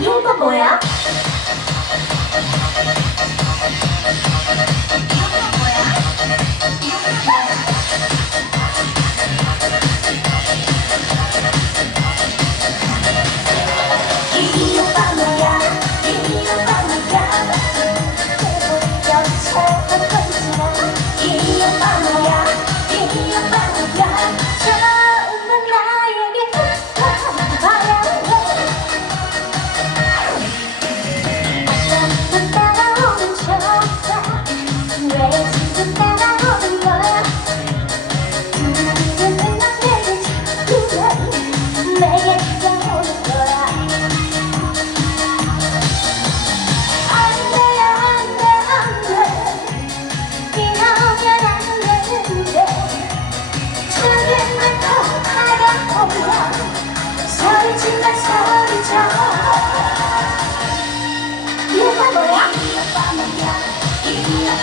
이거 뭐야? Yeah.